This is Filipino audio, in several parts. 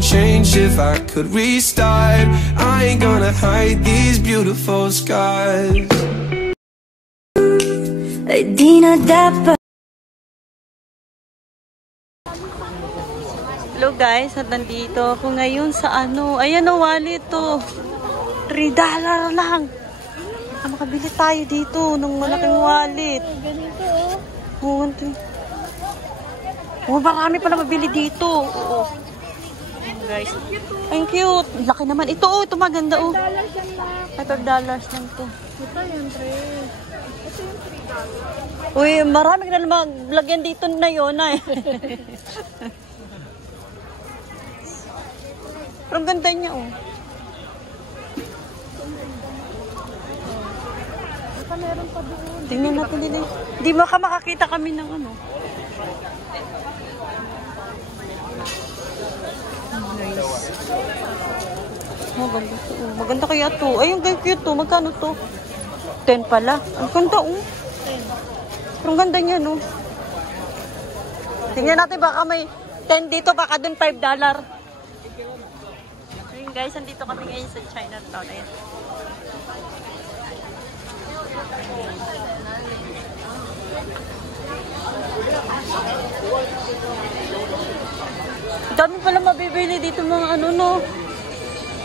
wouldn't change if I could restart. I ain't gonna hide these beautiful scars. Di na dapat. Hello guys, at nandito ako ngayon sa ano. Ayan o, wallet to. $3 lang. Makabili tayo dito ng malaking wallet. Ganito oh. Oh, marami pala mabili dito. Oo. Guys, ang cute. Laki naman. Ito oh, ito maganda oh. $5 lang to. Ito yung 3. Ito yung $3. Uy, marami ka na maglagyan dito na yun ay. Pero ang ganda niya oh. Meron pa doon. Tingnan natin din. Hindi makakita kami ng ano. Nice. Maganda to. Maganda kaya to. Ay, yung cute to. Magkano to? 10 pala. Ang ganda oh. 10. Pero ang ganda niya no. Tingnan natin baka may 10 dito. Baka dun $5. Ayun guys, andito kami ngayon sa Chinatown. Ayan. Dami pala mabibili dito mga ano no.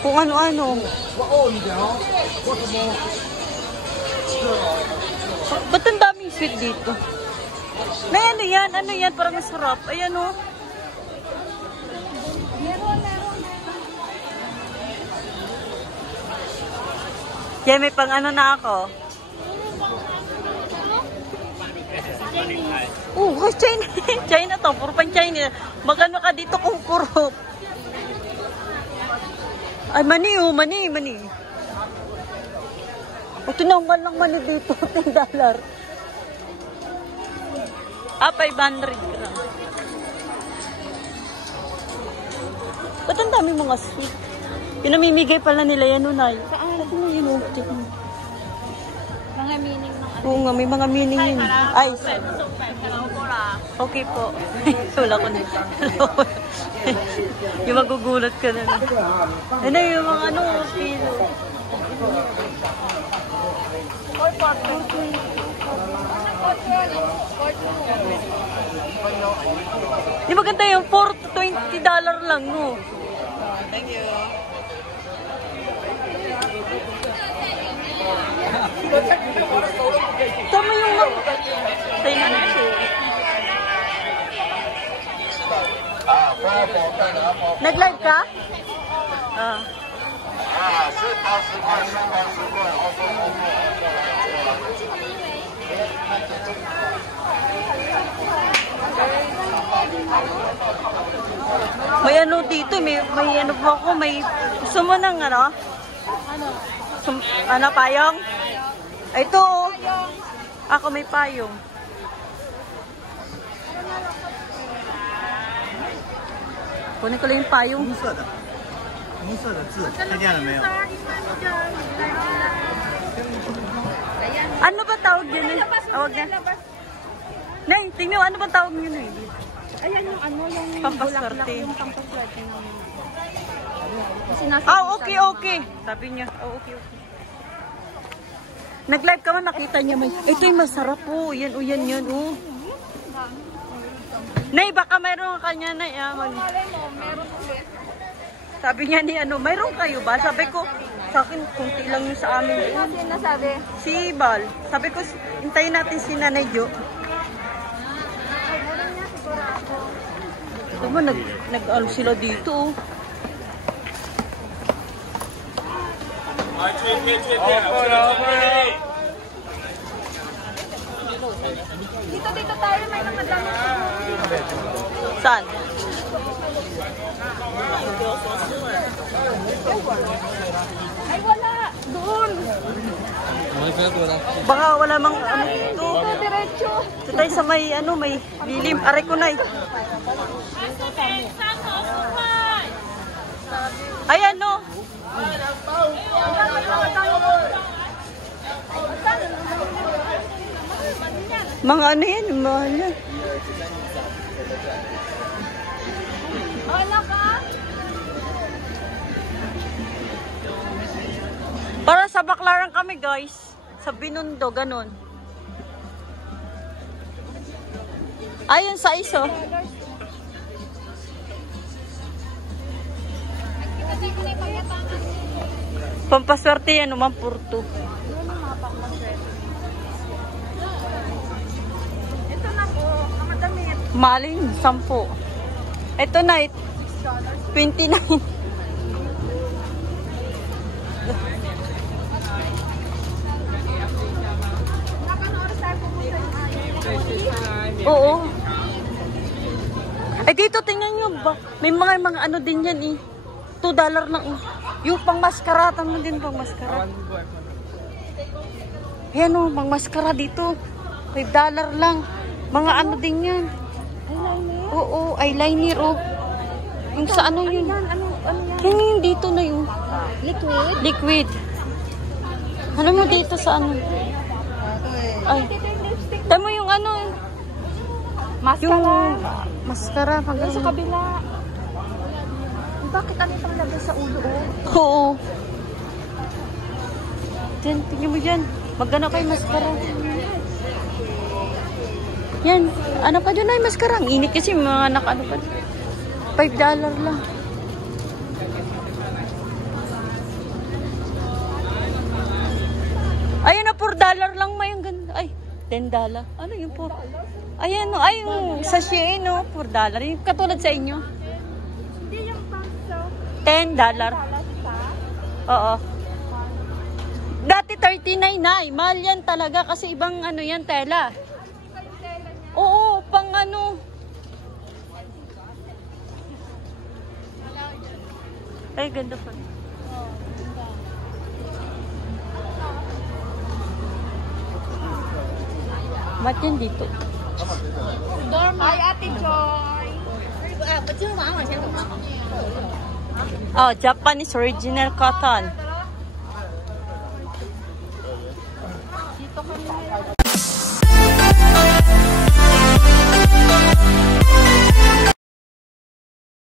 Kung ano-ano. Ba't ang daming sweet dito? May ano yan? Ano yan? Parang masarap. Ayan o. Yan, may pang ano na ako. China. China to. Puro pang China. Magano ka dito kung puro. Ay, mani oh. Mani. O, tinanggal lang mani dito. $10. Ah, 500 gram. Ba't ang dami mga sweet? Pinamimigay pala nila yan nun ay. Saan? Ano yun oh? Mga meaning ng ano. Oo nga, may mga meaning yun. Ay, okay po. Wala ko na. Yung magugulat ka na. Ano yung mga ano, pino. Di maganda yung $4 lang, no? Thank you. Tama yung nag-live ka? Ah. May ano dito, may ano po ako, may gusto mo ng ano? Ano, payong? Ito oh. Ako may payong. Kunin ko lang yung payong. Ano ba tawag yun eh? Tawag na. Nay, tingnan mo, ano ba tawag yun eh? Ayan yung ano, yung pampaswerte. Yung pampaswerte ng... Okay. Sabi niya, okay. Nag-live ka man, nakita niya may... Ito yung masarap po. Yan. Nay, baka mayroon ka niya, Nay. Meron ulit. Sabi niya ni ano, mayroon kayo ba? Sabi ko, sa akin, kunti lang yung sa amin. Sino nasabi? Si Bal. Sabi ko, hintayin natin si Nanay Jo. Ito ba, nag-ano sila dito, oh. Dito tayo, may namadami. Saan? Ay, wala. Doon. Baka wala mang ano dito. Dito, diretso. Ito tayo sa may ano, may lilim. Aray ko na eh. Ayan no. Mga ano yan, mahal yan. Wala ka? Baklaran kami, guys. Sa Binondo, ganun. Ayun sa iso. Pampaswerte yan, naman purto. Ito na po, mga damit. Maling, 10. Ito na, 29. Nakanood sa pumunta yung Oo. Eh dito tingnan nyo ba? May mga ano din yan eh. $2 lang eh. Yung pang maskara, tama din pang maskara. Ayan o, pang maskara dito. $5 lang. Mga ano din yan. eyeliner. Oo, eyeliner oh. Yung sa ano yun? Ano yan? Yan yung dito na yun. Liquid? Liquid. Ano mo dito sa ano? Ay. Ito yung lipstick. Tama yung ano eh. Yung maskara. Pag Sa kabila. Bakit ano itong lagay sa ulo? Oo. Diyan, tingnan mo dyan. Magano kayo maskara. Yan. Ano pa dyan ay maskara? Ang init kasi mga anak ano pa. $5 lang. Ayun na, $4 lang may ang ganda. Ay, $10. Ano yung po? Ayan no, ay yung sachet no, $4. Yung katulad sa inyo. Hindi yung pangso. $10. Oo. Dati 39 na. Mahal yan talaga kasi ibang ano yan, tela. Oo, pang ano. Ay, ganda pa. Mat yan dito. Hi, Ate Joy. Oh, Japanese original cotton. Dito kami.